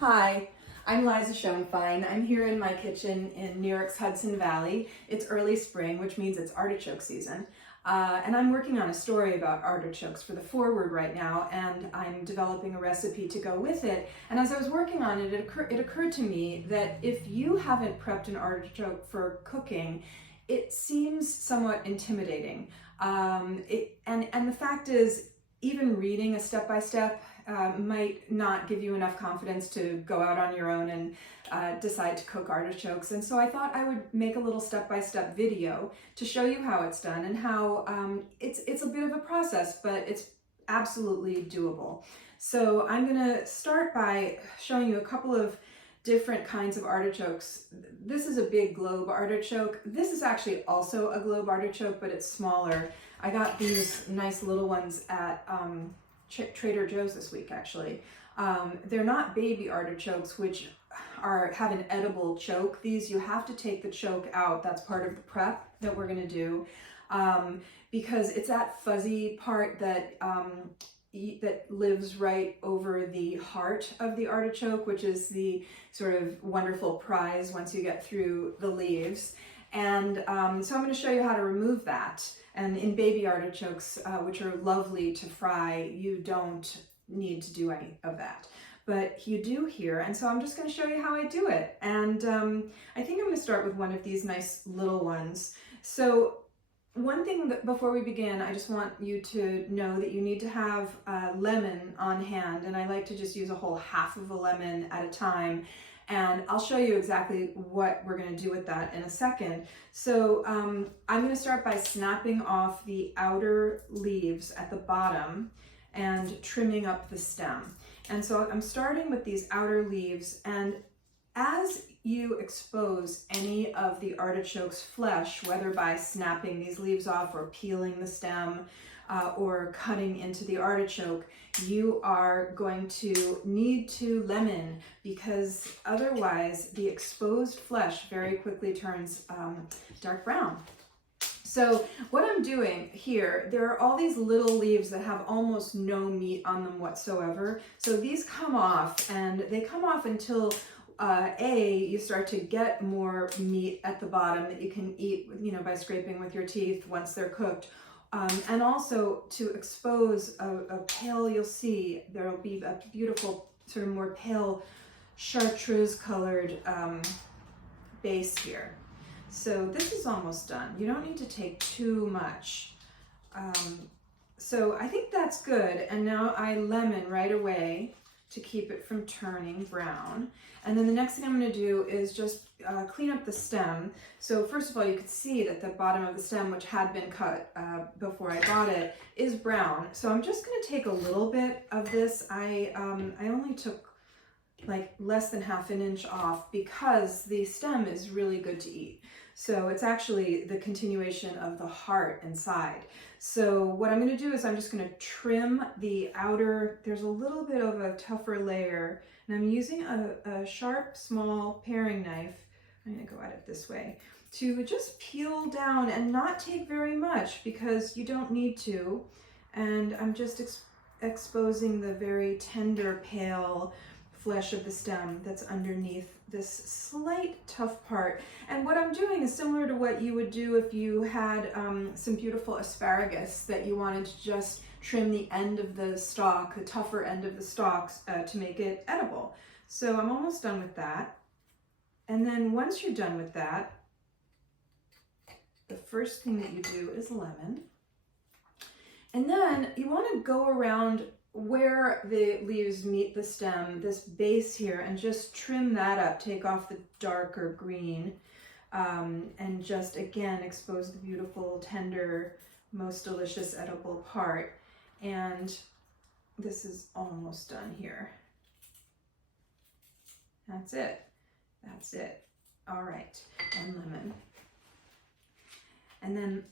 Hi, I'm Liza Schoenfein. I'm here in my kitchen in New York's Hudson Valley. It's early spring, which means it's artichoke season. And I'm working on a story about artichokes for the foreword right now, and I'm developing a recipe to go with it. And as I was working on it, it occurred to me that if you haven't prepped an artichoke for cooking, it seems somewhat intimidating. And the fact is, even reading a step-by-step might not give you enough confidence to go out on your own and decide to cook artichokes. And so I thought I would make a little step-by-step video to show you how it's done and how it's a bit of a process, but it's absolutely doable. So I'm gonna start by showing you a couple of different kinds of artichokes. This is a big globe artichoke. This is actually also a globe artichoke, but it's smaller. I got these nice little ones at Trader Joe's this week, actually. They're not baby artichokes, which have an edible choke. These, you have to take the choke out. That's part of the prep that we're gonna do, because it's that fuzzy part that lives right over the heart of the artichoke, which is the sort of wonderful prize once you get through the leaves. And so I'm going to show you how to remove that. And in baby artichokes, which are lovely to fry, you don't need to do any of that. But you do here, and so I'm just going to show you how I do it. And I think I'm going to start with one of these nice little ones. So one thing that before we begin, I just want you to know that you need to have lemon on hand, and I like to just use a whole half of a lemon at a time. And I'll show you exactly what we're going to do with that in a second. So I'm going to start by snapping off the outer leaves at the bottom and trimming up the stem. And so I'm starting with these outer leaves, and as you expose any of the artichoke's flesh, whether by snapping these leaves off or peeling the stem or cutting into the artichoke, you are going to need to lemon, because otherwise the exposed flesh very quickly turns dark brown. So what I'm doing here, there are all these little leaves that have almost no meat on them whatsoever. So these come off, and they come off until you start to get more meat at the bottom that you can eat, by scraping with your teeth once they're cooked. And also to expose a pale, you'll see there'll be a beautiful sort of more pale chartreuse colored base here. So this is almost done. You don't need to take too much. So I think that's good. And now I lemon right away to keep it from turning brown. And then the next thing I'm going to do is just clean up the stem. So first of all, you can see that the bottom of the stem, which had been cut before I bought it, is brown. So I'm just going to take a little bit of this. I only took like less than ½ an inch off, because the stem is really good to eat. So it's actually the continuation of the heart inside. So what I'm going to do is I'm just going to trim the outer, there's a little bit of a tougher layer, and I'm using a sharp, small paring knife. I'm going to go at it this way to just peel down and not take very much, because you don't need to. And I'm just exposing the very tender, pale flesh of the stem that's underneath this slight tough part. And what I'm doing is similar to what you would do if you had some beautiful asparagus that you wanted to just trim the end of the stalk, the tougher end of the stalks, to make it edible. So I'm almost done with that. And then once you're done with that, the first thing that you do is lemon. And then you want to go around where the leaves meet the stem, this base here, and just trim that up. Take off the darker green, and just again expose the beautiful, tender, most delicious edible part. And this is almost done here. That's it. That's it. All right, and lemon. And then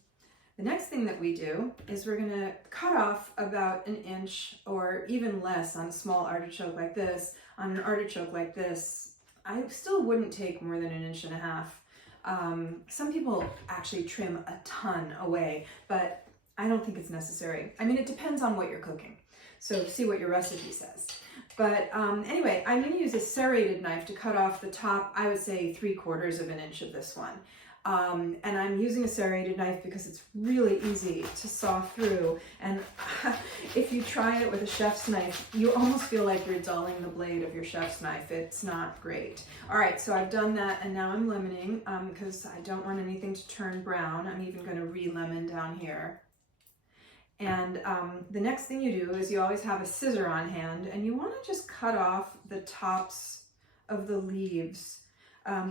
the next thing that we do is we're going to cut off about 1 inch or even less on a small artichoke like this. On an artichoke like this, I still wouldn't take more than 1.5 inches. Some people actually trim a ton away, but I don't think it's necessary. I mean, it depends on what you're cooking. So see what your recipe says. But anyway, I'm going to use a serrated knife to cut off the top, I would say 3/4 of an inch of this one. And I'm using a serrated knife because it's really easy to saw through. And if you try it with a chef's knife, you almost feel like you're dulling the blade of your chef's knife. It's not great. All right, so I've done that, and now I'm lemoning because I don't want anything to turn brown. I'm even going to re-lemon down here. And the next thing you do is you always have a scissor on hand, and you want to just cut off the tops of the leaves,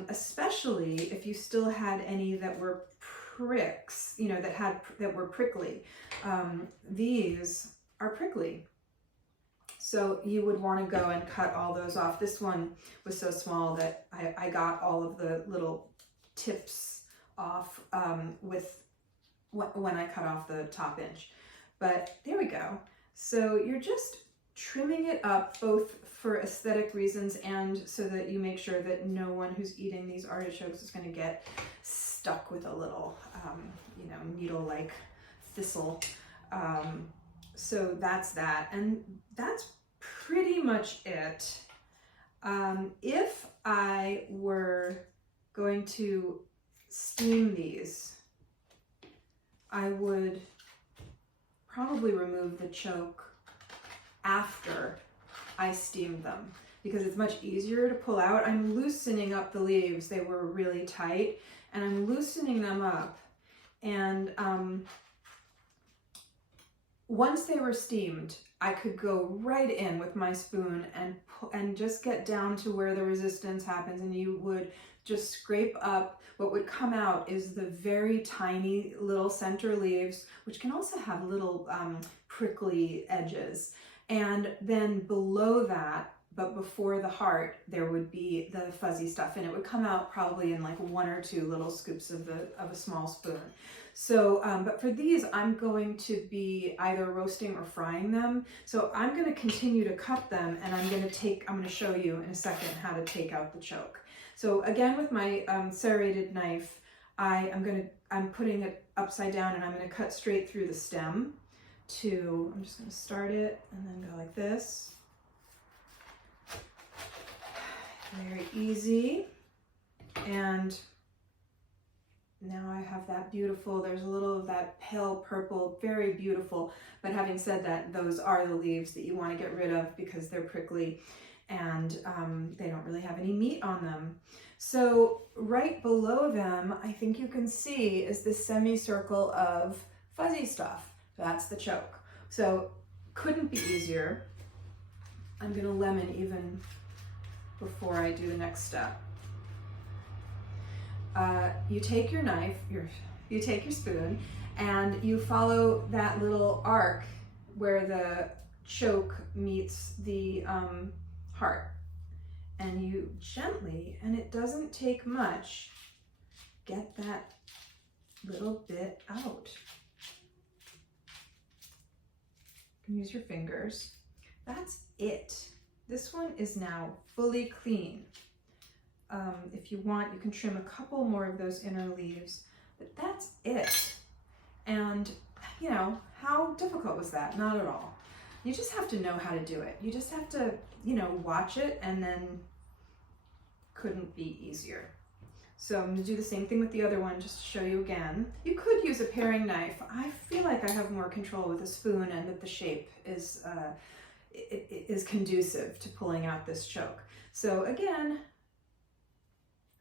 especially if you still had any that were pricks, you know, that were prickly. These are prickly, so you would want to go and cut all those off. This one was so small that I got all of the little tips off when I cut off the top inch. But there we go. So you're just trimming it up both for aesthetic reasons and so that you make sure that no one who's eating these artichokes is going to get stuck with a little, you know, needle-like thistle. So that's that. And that's pretty much it. If I were going to steam these, I would probably remove the choke after I steamed them because it's much easier to pull out. I'm loosening up the leaves. They were really tight, and I'm loosening them up. And once they were steamed, I could go right in with my spoon and just get down to where the resistance happens, and you would just scrape up. What would come out is the very tiny little center leaves, which can also have little prickly edges. And then below that, but before the heart, there would be the fuzzy stuff, and it would come out probably in like 1 or 2 little scoops of a small spoon. So, but for these, I'm going to be either roasting or frying them. So I'm going to continue to cut them, and I'm going to show you in a second how to take out the choke. So again, with my serrated knife, I'm putting it upside down, and I'm going to cut straight through the stem. I'm just going to start it and then go like this. Very easy. And now I have that beautiful, there's a little of that pale purple, very beautiful. But having said that, those are the leaves that you want to get rid of because they're prickly and they don't really have any meat on them. So right below them, I think you can see is this semicircle of fuzzy stuff. That's the choke. So couldn't be easier. I'm going to lemon even before I do the next step. You take your knife, you take your spoon, and you follow that little arc where the choke meets the heart. And you gently, and it doesn't take much, get that little bit out. You can use your fingers. That's it. This one is now fully clean. If you want, you can trim a couple more of those inner leaves, but that's it. And, you know, how difficult was that? Not at all. You just have to know how to do it. You just have to, you know, watch it, and then couldn't be easier. So I'm going to do the same thing with the other one just to show you again. You could use a paring knife. I feel like I have more control with a spoon and that the shape is conducive to pulling out this choke. So again,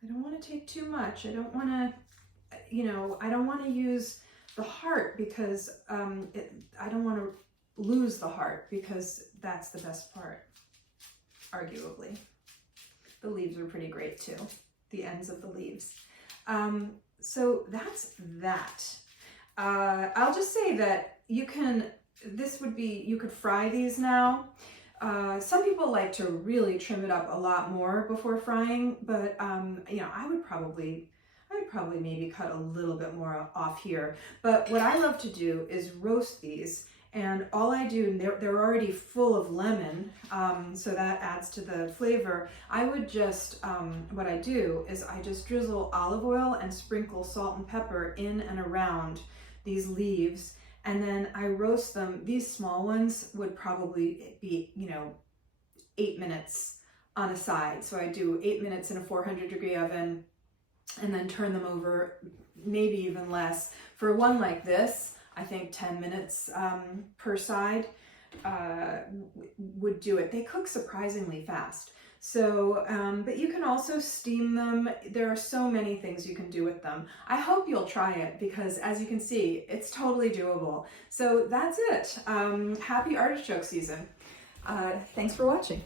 I don't want to take too much. I don't want to, you know, I don't want to use the heart because I don't want to lose the heart because that's the best part, arguably. The leaves are pretty great too, the ends of the leaves. So that's that. I'll just say that you could fry these now. Some people like to really trim it up a lot more before frying, but you know, I would probably maybe cut a little bit more off here. But what I love to do is roast these, and all I do, they're already full of lemon, so that adds to the flavor. I would just, what I do is I just drizzle olive oil and sprinkle salt and pepper in and around these leaves, and then I roast them. These small ones would probably be, you know, 8 minutes on a side. So I do 8 minutes in a 400-degree oven and then turn them over, maybe even less. For one like this, I think 10 minutes per side would do it. They cook surprisingly fast. So, but you can also steam them. There are so many things you can do with them. I hope you'll try it because, as you can see, it's totally doable. So that's it. Happy artichoke season. Thanks for watching.